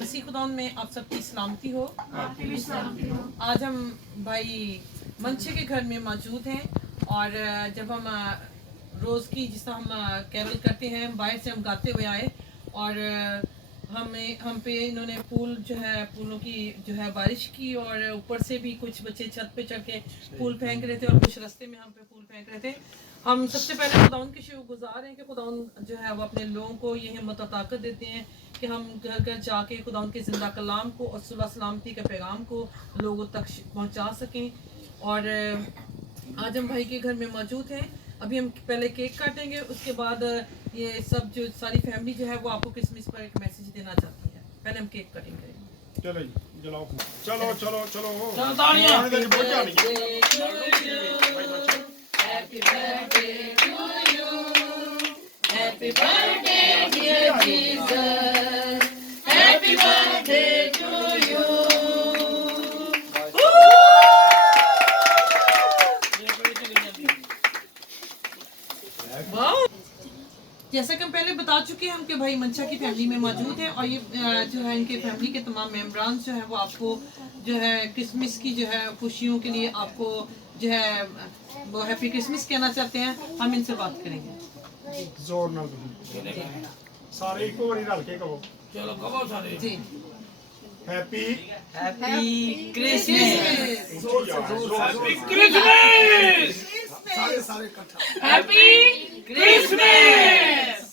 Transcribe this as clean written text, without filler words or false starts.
मसीह खुदावंद में आप सबकी सलामती हो। आपकी भी सलामती हो। आज हम भाई मंचे के घर में मौजूद हैं और जब हम रोज़ की जिस तरह हम कैरल करते हैं बाहर से हम गाते हुए आए और हम पे इन्होंने फूल जो है फूलों की जो है बारिश की और ऊपर से भी कुछ बच्चे छत पे चढ़ के फूल फेंक रहे थे और कुछ रास्ते में हम पे फूल फेंक रहे थे। हम सबसे पहले खुदावंद के शुक्रगुजार हैं कि खुदावंद जो है वो अपने लोगों को ये हिम्मत और ताकत देते हैं कि हम घर घर जाके खुदावंद के ज़िंदा कलाम को और सुलह सलामती के पैगाम को लोगों तक पहुंचा सकें। और आज हम भाई के घर में मौजूद हैं। अभी हम पहले केक काटेंगे, उसके बाद ये सब जो सारी फैमिली जो है वो आपको क्रिसमस पर एक मैसेज देना चाहती है। पहले हम केक कटिंग करेंगे। चलो जी जलाओ। चलो चलो चलो चलो तालियां। Happy birthday to you. Happy birthday, dear Jesus. Happy birthday to you. जैसा कि हम पहले बता चुके हैं हम कि भाई मंचा की फैमिली में मौजूद है और ये जो है इनके फैमिली के तमाम मेंबरान जो है वो आपको जो है क्रिसमस की जो है खुशियों के लिए आपको जो है वो हैप्पी क्रिसमस कहना चाहते हैं। हम इनसे बात करेंगे। जोर ना सारे एक बारी रल के कहो। चलो कहो सारे जी हैप्पी क्रिसमस। Happy Christmas. सारे इकट्ठा हैप्पी क्रिसमस।